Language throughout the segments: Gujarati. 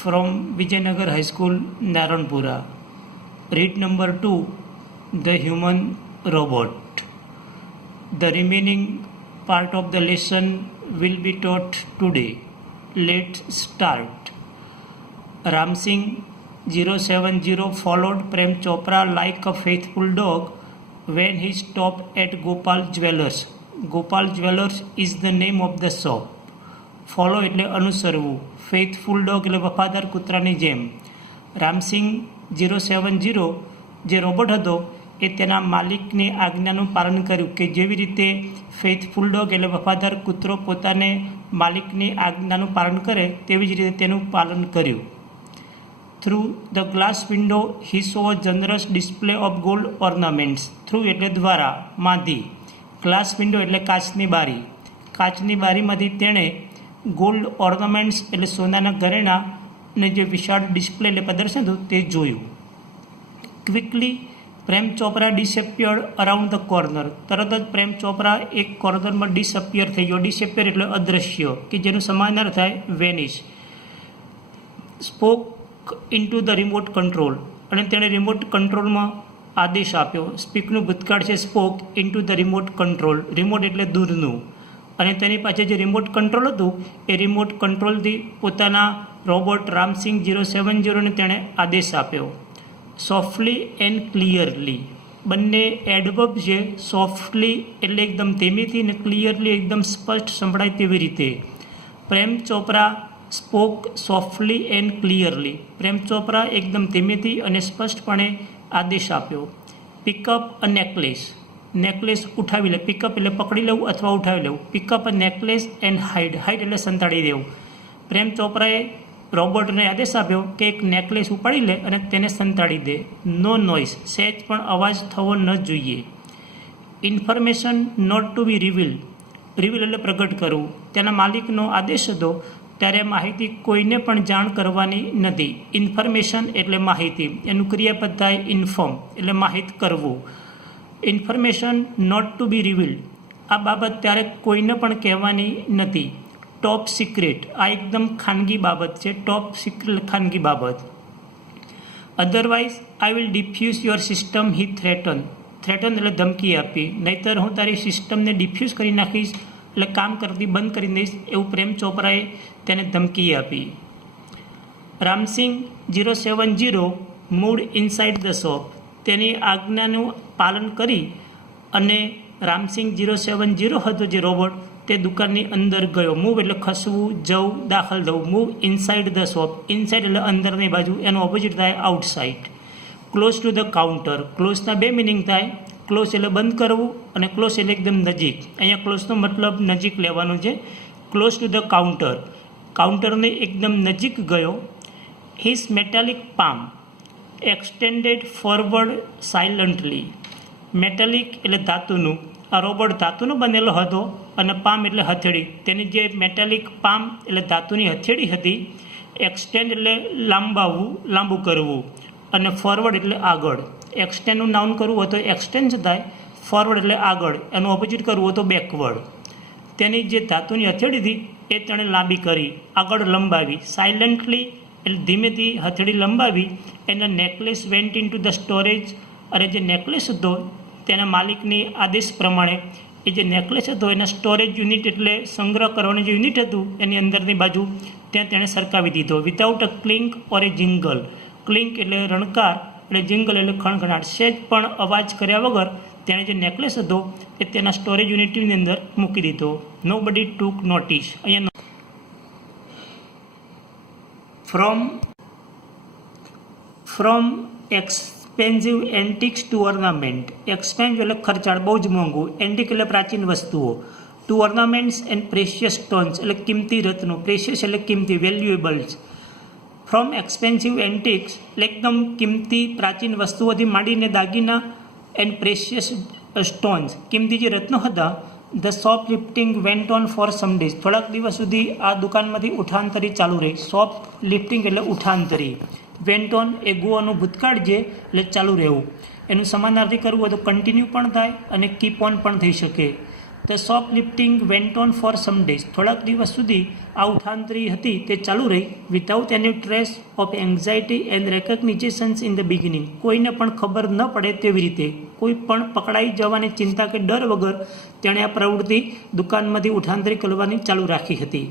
from Vijayanagar High School, Naranpura. Read number 2, The Human Robot. The remaining part of the lesson will be taught today. Let's start. Ram Singh 070 followed Prem Chopra like a faithful dog when he stopped at Gopal Jewellers. Gopal Jewellers is the name of the shop. Follow એટલે અનુસરવું, ફેથફુલ ડોગ એટલે વફાદાર કૂતરાની જેમ. રામસિંગ 070 જે રોબોટ હતો એ તેના માલિકની આજ્ઞાનું પાલન કર્યું કે જેવી રીતે ફેથફુલ ડોગ એટલે વફાદાર કૂતરો પોતાને માલિકની આજ્ઞાનું પાલન કરે તેવી જ રીતે તેનું પાલન કર્યું. Through the glass window he so a જનરસ display of gold ornaments. Through એટલે દ્વારા, માંથી. ગ્લાસ વિન્ડો એટલે કાચની બારી. કાચની બારીમાંથી તેણે ગોલ્ડ ઓર્નામેન્ટ્સ એટલે સોનાના ઘરેણાને જે વિશાળ ડિસ્પ્લે એટલે પ્રદર્શન હતું તે જોયું. Quickly Prem Chopra disappeared around the corner. તરત જ પ્રેમ ચોપરા એક કોર્નરમાં ડિસઅપિયર થઈ ગયો. ડિસએપિયર એટલે અદૃશ્ય, કે જેનું સમાનાર્થ થાય vanish. Spoke into the remote control, અને તેણે રિમોટ કંટ્રોલમાં આદેશ આપ્યો. સ્પીકનું ભૂતકાળ છે spoke into the remote control. Remote એટલે દૂરનું, અને તેની પાસે જે રિમોટ કંટ્રોલ હતું એ રિમોટ કંટ્રોલથી પોતાના રોબોટ રામસિંગ 070ને તેણે આદેશ આપ્યો. સોફ્ટલી એન્ડ ક્લિયરલી, બંને એડવર્બ છે. સોફ્ટલી એટલે એકદમ ધીમેથી, અને ક્લિયરલી એકદમ સ્પષ્ટ સંભળાય તેવી રીતે. Prem Chopra spoke softly and clearly. Prem Chopra એકદમ ધીમેથી અને સ્પષ્ટપણે આદેશ આપ્યો. Pickup a necklace. નેકલેસ ઉઠાવી લે. પિકઅપ એટલે પકડી લેવું અથવા ઉઠાવી લેવું. Pickup a necklace and hide. Hide એટલે સંતાડી દેવું. પ્રેમ ચોપરાએ રોબોટને આદેશ આપ્યો કે એક નેકલેસ ઉપાડી લે અને તેને સંતાડી દે. નો નોઇસ, સહેજ પણ અવાજ થવો ન જોઈએ. Information not to be reveal. Reveal એટલે પ્રગટ કરવું. તેના માલિકનો આદેશ હતો ત્યારે માહિતી કોઈને પણ જાણ કરવાની નથી. ઇન્ફોર્મેશન એટલે માહિતી. એનું ક્રિયાપદ થાય ઇન્ફોર્મ એટલે માહિત કરવું. Information not to be revealed. આ બાબત ત્યારે કોઈને પણ કહેવાની નથી. ટોપ સિક્રેટ, આ એકદમ ખાનગી બાબત છે. ટોપ સિક્રેટ ખાનગી બાબત. Otherwise I will defuse your system he threaten. Threaten એટલે ધમકી આપી. નહીંતર હું તારી સિસ્ટમને ડિફ્યુઝ કરી નાખીશ, એટલે કામ કરતી બંધ કરી દઈશ, એવું પ્રેમ ચોપરાએ તેને ધમકી આપી. Ram Singh 070 mood inside the shop. તેની આજ્ઞાનું પાલન કરી અને રામસિંગ 070 હતો જે રોબોટ, તે દુકાનની અંદર ગયો. મૂવ એટલે ખસવું, જવું, દાખલ થવું. Move inside the shop. Inside એટલે અંદરની બાજુ, એનું ઓપોઝિટ થાય outside. Close to the counter. ક્લોઝના બે મિનિંગ થાય. ક્લોઝ એટલે બંધ કરવું, અને ક્લોઝ એટલે એકદમ નજીક. અહીંયા ક્લોઝનો મતલબ નજીક લેવાનો છે. Close to the counter. કાઉન્ટરની એકદમ નજીક ગયો. His metallic palm extended forward silently. Metallic એટલે ધાતુનું. આ રોબોટ ધાતુનો બનેલો હતો, અને પામ એટલે હથેળી. તેની જે મેટાલિક પામ એટલે ધાતુની હથેળી હતી. એક્સટેન્ડ એટલે લાંબાવવું, લાંબુ કરવું, અને ફોરવર્ડ એટલે આગળ. એક્સટેન્ડનું નાઉન કરવું હોય તો એક્સટેન્ડ થાય. ફોરવર્ડ એટલે આગળ, એનું ઓપોઝિટ કરવું હોય તો બેકવર્ડ. તેની જે ધાતુની હથેળી હતી એ તેણે લાંબી કરી, આગળ લંબાવી. સાયલન્ટલી એટલે ધીમેથી હથેળી લંબાવી. એના necklace vent in to the storage. અને જે નેકલેસ હતો તેના માલિકની આદેશ પ્રમાણે એ જે નેકલેસ હતો એના સ્ટોરેજ યુનિટ એટલે સંગ્રહ કરવાનું જે યુનિટ હતું એની અંદરની બાજુ ત્યાં તેણે સરકાવી દીધો. Without a ક્લિંક or A jingle. ક્લિંક એટલે રણકાર, એટલે જિંગલ એટલે ખણખણાટ. સહેજ પણ અવાજ કર્યા વગર તેણે જે નેકલેસ હતો એ તેના સ્ટોરેજ યુનિટની અંદર મૂકી દીધો. Nobody took notice. અહીંયા from expensive antiques to ornament. Expensive એટલે ખર્ચાળ, બહુ જ મોંઘું. એન્ટિક એટલે પ્રાચીન વસ્તુઓ. To ornaments and precious stones એટલે કિંમતી રત્નો. પ્રેશિયસ એટલે કિંમતી, વેલ્યુએબલ્સ. ફ્રોમ એક્સપેન્સિવ એન્ટિક્સ એટલે એકદમ કિંમતી પ્રાચીન વસ્તુઓથી માંડીને દાગીના, એન્ડ પ્રેશિયસ સ્ટોન્સ કિંમતી જે રત્નો હતા. The shop lifting vent on for some days. થોડાક દિવસ સુધી આ દુકાનમાંથી ઉઠાંતરી ચાલુ રહી. શોપ લિફ્ટિંગ એટલે ઉઠાંતરી. વેન્ટ ઓન એ ગોવાનું ભૂતકાળ છે એટલે ચાલુ રહેવું. એનું સમાનાર્થી કરવું હોય તો કન્ટિન્યુ પણ થાય અને કીપ ઓન પણ થઈ શકે. The shoplifting went on for some days. થોડાક દિવસ સુધી આ ઉઠાંતરી હતી તે ચાલુ રહી. Without any trace of anxiety and recognitions in the beginning. કોઈને પણ ખબર ન પડે તેવી રીતે, કોઈ પણ પકડાઈ જવાની ચિંતા કે ડર વગર તેણે આ પ્રવૃત્તિ દુકાનમાંથી ઉઠાંતરી કરવાની ચાલુ રાખી હતી.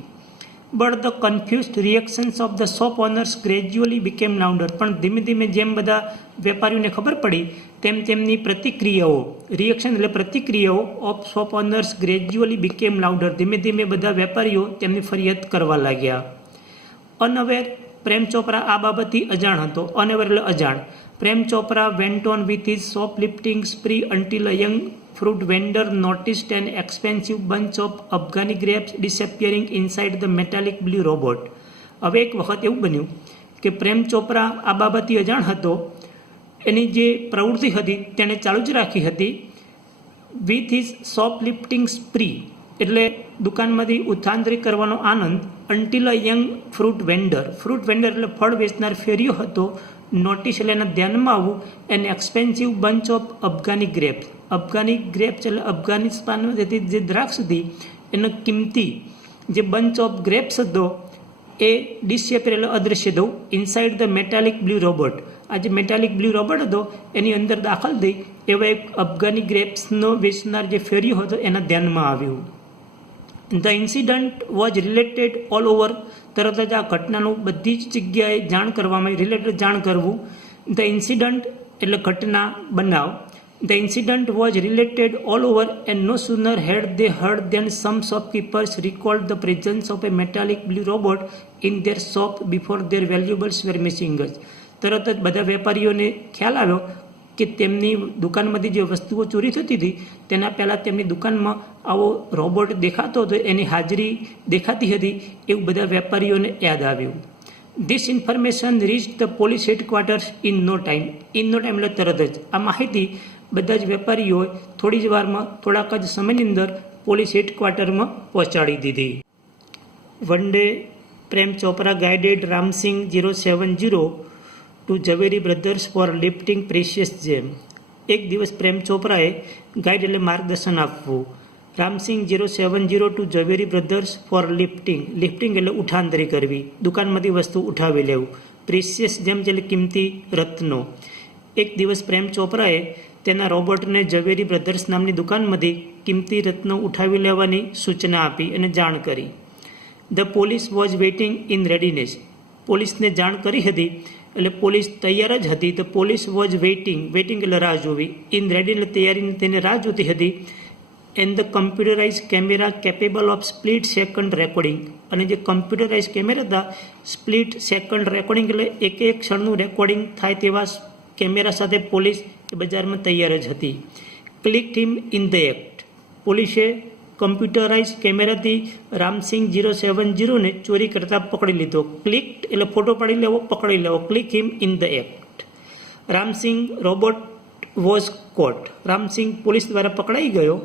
But the confused reactions of the shop owners gradually became louder. પણ ધીમે ધીમે જેમ બધા વેપારીઓને ખબર પડી તેમ તેમની પ્રતિક્રિયાઓ, રિએક્શન એટલે પ્રતિક્રિયાઓ of shop owners gradually became louder. ધીમે ધીમે બધા વેપારીઓ તેમની ફરિયાદ કરવા લાગ્યા. અનઅવેર, પ્રેમ ચોપરા આ બાબતથી અજાણ હતો. અનઅવેર એટલે અજાણ. Prem Chopra went on with his shoplifting spree until a young fruit vendor noticed an expensive bunch of Afghani grapes disappearing inside the metallic blue robot. હવે એક વખત એવું બન્યું કે પ્રેમ ચોપરા આ બાબતથી અજાણ હતો. એની જે પ્રવૃત્તિ હતી તેણે ચાલુ જ રાખી હતી. વિથ હિઝ શોપલિફ્ટિંગ સ્પ્રી એટલે દુકાનમાંથી ઉત્થાંતરી કરવાનો આનંદ. Until a young fruit vendor એટલે ફળ વેચનાર ફેરિયો હતો. નોટિસ એટલે એના ધ્યાનમાં આવવું an expensive bunch of Afghani grapes. Afghani grapes એટલે અફઘાનિસ્તાનમાં જે દ્રાક્ષ હતી એનો કિંમતી જે બંચ ઓફ ગ્રેપ્સ હતો એ ડિસએપિયર એટલે અદૃશ્ય થવું. Inside the metallic blue robot. આ જે મેટાલિક બ્લુ રોબોટ હતો એની અંદર દાખલ થઈ એવા એક અફઘાની ગ્રેપ્સનો વેચનાર જે ફેરિયો હતો એના ધ્યાનમાં આવ્યું. The incident was related all over. તરત જ આ ઘટનાનું બધી જ જગ્યાએ જાણ કરવામાં આવી. રિલેટેડ જાણ કરવું. ધ ઇન્સિડન્ટ એટલે ઘટના, બનાવ. The incident was related all over, and no sooner had they heard than some shopkeepers recalled the presence of a metallic blue robot in their shop before their valuables were missing. તરત જ બધા વેપારીઓને ખ્યાલ આવ્યો કે તેમની દુકાનમાંથી જે વસ્તુઓ ચોરી થતી હતી તેના પહેલાં તેમની દુકાનમાં આવો રોબોટ દેખાતો હતો, એની હાજરી દેખાતી હતી એવું બધા વેપારીઓને યાદ આવ્યું. This information reached the police headquarters in no time. In no time એટલે તરત જ. આ માહિતી બધા જ વેપારીઓએ થોડી જ વારમાં, થોડાક જ સમયની અંદર પોલીસ હેડક્વાર્ટરમાં પહોંચાડી દીધી. One day Prem Chopra guided Ram Singh 070 two ઝવેરી બ્રધર્સ ફોર લિફ્ટિંગ પ્રેશિયસ જેમ. એક દિવસ પ્રેમ ચોપરાએ ગાઈડ એટલે માર્ગદર્શન આપવું રામસિંગ 070 ટુ ઝવેરી બ્રધર્સ ફોર લિફ્ટિંગ એટલે ઉઠાંતરી કરવી, દુકાનમાંથી વસ્તુ ઉઠાવી લેવું. પ્રેશિયસ જેમ એટલે કિંમતી રત્નો. એક દિવસ પ્રેમ ચોપરાએ તેના રોબોટને ઝવેરી બ્રધર્સ નામની દુકાનમાંથી કિંમતી રત્નો ઉઠાવી લેવાની સૂચના આપી અને જાણ કરી. The police was waiting in readiness. પોલીસને જાણ કરી હતી એટલે પોલીસ તૈયાર જ હતી. ધ પોલીસ વોઝ વેઇટિંગ એટલે રાહ જોવી. ઇન રેડી એટલે તૈયારીને તેને રાહ જોતી હતી. And the computerise camera capable of split second recording. અને જે કમ્પ્યુટરાઇઝ કેમેરા હતા સ્પ્લિટ સેકન્ડ રેકોર્ડિંગ એટલે એક એક ક્ષણનું રેકોર્ડિંગ થાય તેવા કેમેરા સાથે પોલીસ બજારમાં તૈયાર જ હતી. Click him in the act. પોલીસે કમ્પ્યુટરાઇઝ કેમેરાથી રામસિંગ 070ને ચોરી કરતા પકડી લીધો. ક્લિક એટલે ફોટો પાડી લેવો, પકડી લેવો. Click him in the act. Ramsingh robot was caught. Ramsingh police દ્વારા પકડાઈ ગયો.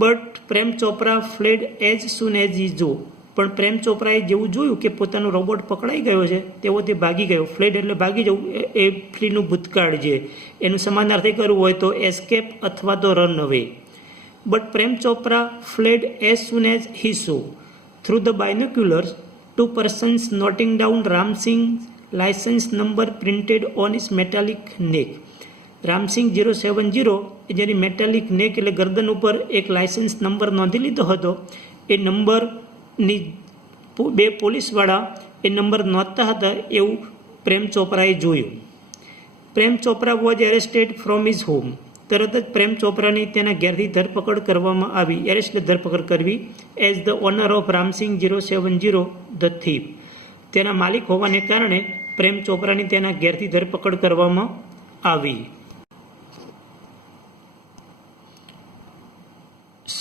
But Prem Chopra fled as soon as he saw. પણ પ્રેમ ચોપરાએ જેવું જોયું કે પોતાનો રોબોટ પકડાઈ ગયો છે તેવો તે ભાગી ગયો. ફ્લેડ એટલે ભાગી જવું, એ ફ્લીનું ભૂતકાળ છે. એનું સમાનાર્થી કરવું હોય તો એસ્કેપ અથવા તો run away. But Prem Chopra fled as soon as he saw through the binoculars 2 persons noting down Ramsingh license number printed on his metallic neck. Ramsingh 070 જેની મેટાલિક નેક એટલે ગરદન ઉપર એક લાયસન્સ નંબર નોંધી લીધો હતો. એ નંબરની બે પોલીસવાળા એ નંબર નોંધતા હતા એવું પ્રેમ ચોપરાએ જોયું. Prem Chopra was arrested from his home. તરત જ પ્રેમ ચોપરાની તેના ઘેરથી ધરપકડ કરવામાં આવી. એરેસ્ટ ધરપકડ કરવી. As the owner of Ram Singh 070 the thief. તેના માલિક હોવાને કારણે પ્રેમ ચોપરાની તેના ઘેરથી ધરપકડ કરવામાં આવી.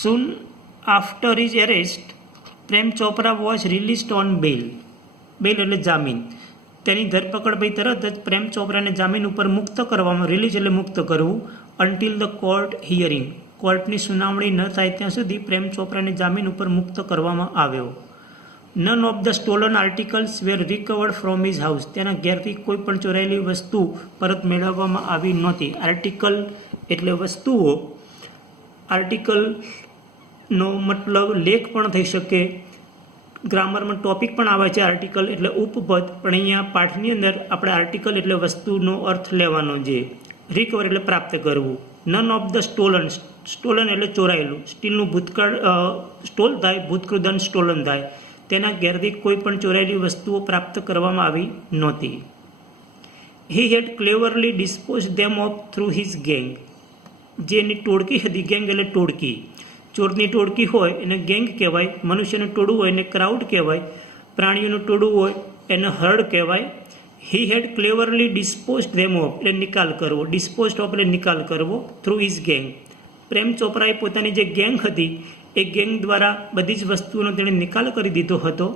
Soon after his arrest, Prem Chopra was released on bail. Bail એટલે જામીન. તેની ધરપકડ પછી તરત જ પ્રેમ ચોપરાને જામીન ઉપર મુક્ત કરવામાં, રિલીઝ એટલે મુક્ત કરવું. Until the court hearing. કોર્ટની સુનાવણી ન થાય ત્યાં સુધી પ્રેમ ચોપરાને જામીન ઉપર મુક્ત કરવામાં આવ્યો. None of the stolen articles were recovered from his house. તેના ઘેરથી કોઈ પણ ચોરાયેલી વસ્તુ પરત મેળવવામાં આવી નહોતી. આર્ટિકલ એટલે વસ્તુઓ. આર્ટિકલ નો મતલબ લેખ પણ થઈ શકે, ગ્રામરમાં ટોપિક પણ આવે છે આર્ટિકલ એટલે ઉપપદ, પણ અહીંયા પાઠની અંદર આપણે આર્ટિકલ એટલે વસ્તુનો અર્થ લેવાનો છે. રિકવર એટલે પ્રાપ્ત કરવું. None of the stolen, stolen એટલે ચોરાયેલું, સ્ટીલનું ભૂતકાળ સ્ટોલ થાય, ભૂતકૃદન સ્ટોલન થાય, તેના ઘેરથી કોઈ પણ ચોરાયેલી વસ્તુઓ પ્રાપ્ત કરવામાં આવી નહોતી. He had cleverly dispose them of through his gang, જે એની ટોળકી હતી, ગેંગ એટલે ટોળકી, ચોરની ટોળકી હોય એને ગેંગ કહેવાય, મનુષ્યનું ટોળું હોય એને ક્રાઉડ કહેવાય, પ્રાણીઓનું ટોળું હોય એને હર્ડ કહેવાય. હી had cleverly dispose them of એટલે નિકાલ કરવો, ડિસ્પોઝ ઓફ એટલે નિકાલ કરવો, થ્રુ હિઝ ગેંગ. પ્રેમ ચોપરાએ પોતાની જે ગેંગ હતી એ ગેંગ દ્વારા બધી જ વસ્તુઓનો તેણે નિકાલ કરી દીધો હતો.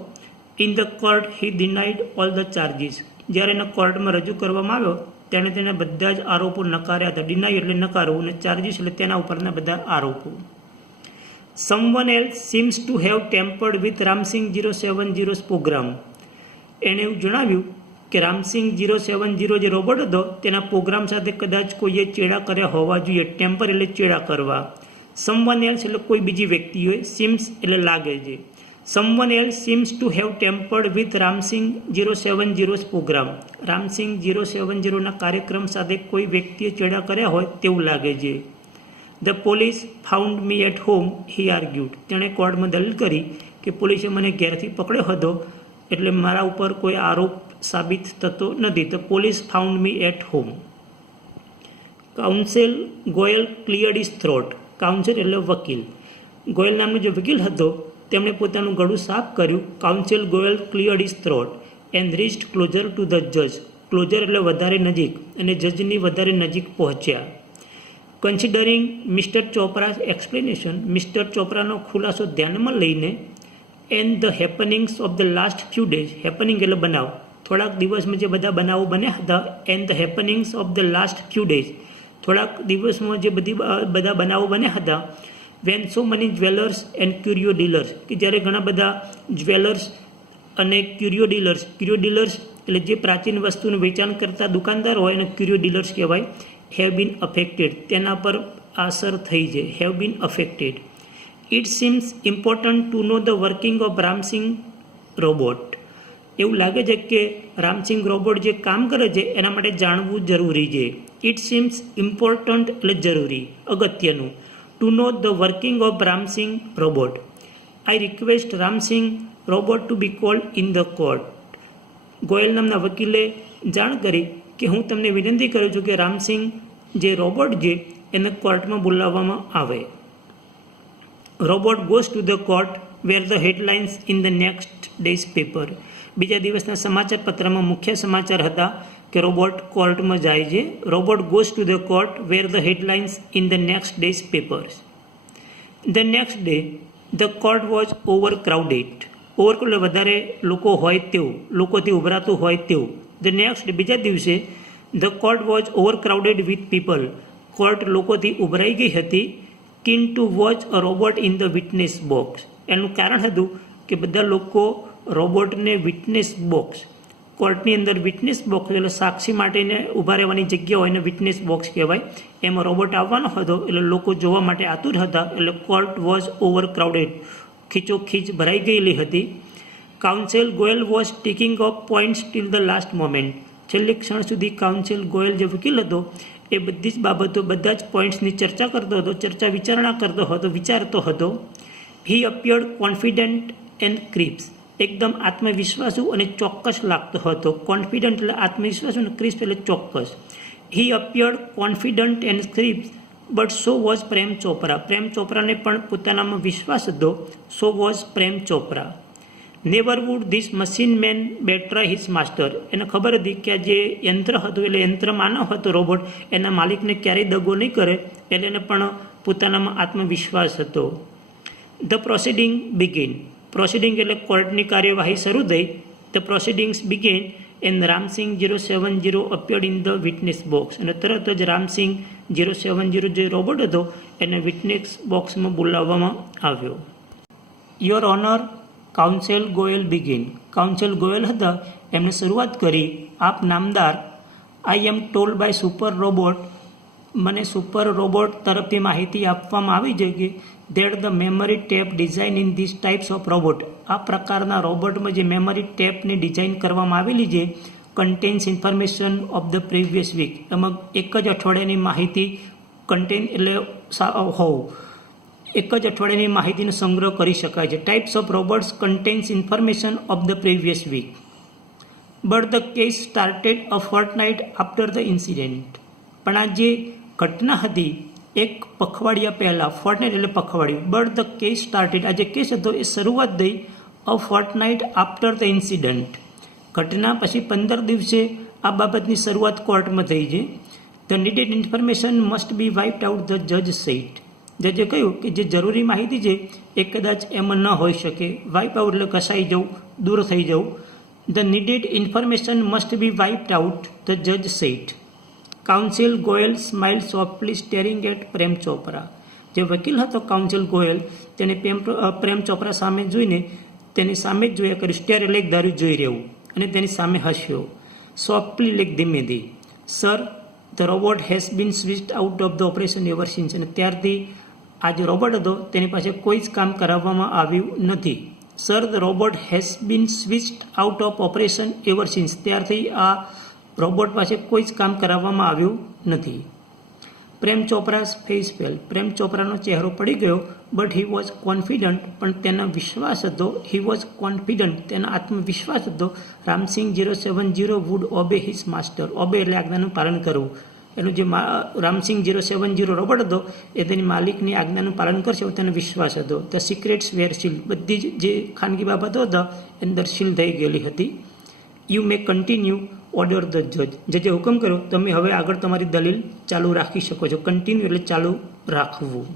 In the court he denied all the charges, જ્યારે એને કોર્ટમાં રજૂ કરવામાં આવ્યો તેણે બધા જ આરોપો નકાર્યા હતા. ડિનાઈ એટલે નકારવું અને ચાર્જીસ એટલે તેના ઉપરના બધા આરોપો. Someone else seems to have tampered with Ramsingh 070's program, એણે એવું જણાવ્યું કે રામસિંગ 070 જે રોબોટ હતો તેના પ્રોગ્રામ સાથે કદાચ કોઈએ ચેડા કર્યા હોવા જોઈએ. ટેમ્પર એટલે ચેડા કરવા. સમવન એલ્સ એટલે કોઈ બીજી વ્યક્તિ હોય, સિમ્સ એટલે લાગે છે. Someone else seems to have tampered with Ramsingh 070's program, Ramsingh 070ના કાર્યક્રમ સાથે કોઈ વ્યક્તિએ ચેડા કર્યા હોય તેવું લાગે છે. The police found me at home, he argued, તેણે કોર્ટમાં દલીલ કરી કે પોલીસે મને ઘેરથી પકડ્યો હતો એટલે મારા ઉપર કોઈ આરોપ સાબિત થતો નથી. The police found me at home. Counsel Goyal cleared his throat, counsel એટલે વકીલ, ગોયલ નામનો જે વકીલ હતો તેમણે પોતાનું ગળું સાફ કર્યું. Counsel Goyal cleared his throat and reached closer to the જજ, ક્લોઝર એટલે વધારે નજીક, અને જજની વધારે નજીક પહોંચ્યા. Considering mister Chopra's explanation, mister ચોપરાનો ખુલાસો ધ્યાનમાં લઈને, and the happenings of the last few days, happening એટલે બનાવ, થોડાક દિવસમાં જે બધા બનાવો બન્યા હતા, and the happenings of the last few days, થોડાક દિવસમાં જે બધા બનાવો બન્યા હતા. When so many jewellers and ક્યુરિયો dealers, કે જ્યારે ઘણા બધા જ્વેલર્સ અને ક્યુરિયો ડીલર્સ એટલે જે પ્રાચીન વસ્તુનું વેચાણ કરતા દુકાનદાર હોય એને ક્યુરિયો ડીલર્સ કહેવાય, હેવ બીન અફેક્ટેડ, તેના પર અસર થઈ છે, have been affected. It seems important to know the working of Ramsingh robot, એવું લાગે છે કે રામસિંગ રોબોટ જે કામ કરે છે એના માટે જાણવું જરૂરી છે. ઇટ સીમ્સ ઇમ્પોર્ટન્ટ એટલે જરૂરી, અગત્યનું. To know the working of Ramsingh robot. I request Ramsingh robot to be called in the court. Goyal નામના વકીલે જાણ કરી કે હું તમને વિનંતી કરું છું કે રામસિંગ જે રોબોટ છે એને કોર્ટમાં બોલાવવામાં આવે. Robot goes to the court were the headlines in the next day's paper. બીજા દિવસના સમાચાર પત્રમાં મુખ્ય સમાચાર હતા કે રોબોટ કોર્ટમાં જાય છે. Robot goes to the court were the headlines in the next day's papers. The next day the court was over crowded, over એટલે વધારે લોકો હોય તેવું, લોકોથી ઉભરાતું હોય તેવું. ધ નેક્સ્ટ બીજા દિવસે the court was over crowded with people, court લોકોથી ઉભરાઈ ગઈ હતી. Keen to watch a robot in the witness box, એનું કારણ હતું કે બધા લોકો રોબોટને વિટનેસ બોક્સ, કોર્ટની અંદર વિટનેસ બોક્સ એટલે સાક્ષી માટેને ઊભા રહેવાની જગ્યા હોય એને વિટનેસ બોક્સ કહેવાય, એમાં રોબોટ આવવાનો હતો એટલે લોકો જોવા માટે આતુર હતા, એટલે કોર્ટ વોઝ ઓવર ક્રાઉડેડ, ખીચોખીચ ભરાઈ ગયેલી હતી. Counsel Goyal was ticking off points till the last moment, છેલ્લી ક્ષણ સુધી કાઉન્સેલ ગોયલ જે વકીલ હતો એ બધી જ બાબતો, બધા જ પોઈન્ટ્સની ચર્ચા કરતો હતો, ચર્ચા વિચારણા કરતો હતો, વિચારતો હતો. હી અપિયર્ડ કોન્ફિડન્ટ એન્ડ ક્રિપ્સ, એકદમ આત્મવિશ્વાસુ અને ચોક્કસ લાગતો હતો. કોન્ફિડન્ટ એટલે આત્મવિશ્વાસુ અને ક્રિસ્પ એટલે ચોક્કસ. He appeared confident and crisp but so was Prem Chopra, Prem ચોપરાને પણ પોતાનામાં વિશ્વાસ હતો. So was Prem Chopra. Never would this machine man betray his master, એને ખબર હતી કે આ જે યંત્ર હતું એટલે યંત્ર માનવ હતો રોબોટ, એના માલિકને ક્યારેય દગો નહીં કરે, એટલે એને પણ પોતાનામાં આત્મવિશ્વાસ હતો. ધ પ્રોસિડિંગ બિગિન, પ્રોસિડિંગ એટલે કોર્ટની કાર્યવાહી શરૂ થઈ. The proceedings began and Ramsingh 070 appeared in the witness box, અને તરત જ રામસિંગ 070 જે રોબોટ હતો એને વિટનેસ બોક્સમાં બોલાવવામાં આવ્યો. Your honour, counsel Goyal begin, counsel Goyal હતા એમણે શરૂઆત કરી. આપ નામદાર, I am told by super robot, મને સુપર રોબોટ તરફથી માહિતી આપવામાં આવી છે કે that the memory tape designed in these types of robot, આ પ્રકારના રોબોટમાં જે મેમરી ટેપની ડિઝાઇન કરવામાં આવેલી છે, contains information of the previous week, એમાં એક જ અઠવાડિયાની માહિતી કન્ટેન એટલે હોવું, એક જ અઠવાડિયાની માહિતીનો સંગ્રહ કરી શકાય છે. Types of robots contains information of the previous week, but the case started a fortnight after the incident. પણ આ જે ઘટના હતી એક પખવાડિયા પહેલાં, ફોર્ટનાઇટ એટલે પખવાડિયું, બટ ધ કેસ સ્ટાર્ટેડ, આ જે કેસ હતો એ શરૂઆત થઈ અ ફોર્ટનાઇટ આફ્ટર ધ ઇન્સિડન્ટ, ઘટના પછી 15 દિવસે આ બાબતની શરૂઆત કોર્ટમાં થઈ છે. The needed information must be wiped out, the જજ સેઇડ. જજે કહ્યું કે જે જરૂરી માહિતી છે એ કદાચ એમાં ન હોઈ શકે. વાઇપ આઉટ એટલે ઘસાઈ જવું, દૂર થઈ જવું. The needed information must be wiped out, the જજ said. Counsel Goyal smile softly staring at Prem Chopra. જે વકીલ હતો કાઉન્સિલ ગોયલ, તેને પ્રેમ ચોપરા સામે જોઈને તેની સામે જ જોયા કર્યું. સ્ટેર એટલે એક ધાર્યું જોઈ રહેવું, અને તેની સામે હસ્યો. સોફ્ટલી એટલે ધીમેથી. Sir, the robot has been switched out of the operation ever since. અને ત્યારથી આ જે રોબોટ હતો તેની પાસે કોઈ જ કામ કરાવવામાં આવ્યું નથી. Sir, the robot has been switched out of operation ever since. ત્યારથી આ રોબોટ પાસે કોઈ જ કામ કરાવવામાં આવ્યું નથી. પ્રેમ ચોપરાસ ફેસ ફેલ. પ્રેમ ચોપરાનો ચહેરો પડી ગયો. But he was confident. પણ તેના વિશ્વાસ હતો. He was confident. તેનો આત્મવિશ્વાસ હતો. Ramsingh 070 would obey his master. Obey એટલે આજ્ઞાનું પાલન કરવું. એનું જે રામસિંગ 070 રોબોટ હતો એ તેની માલિકની આજ્ઞાનું પાલન કરશે એવો તેનો વિશ્વાસ હતો. The secrets were seal. બધી જ જે ખાનગી બાબતો હતા એ અંદર સીલ થઈ ગયેલી હતી. You may continue order the જજ. જજે હુકમ કર્યો તમે હવે આગળ તમારી દલીલ ચાલુ રાખી શકો છો. કન્ટિન્યુ એટલે ચાલુ રાખવું.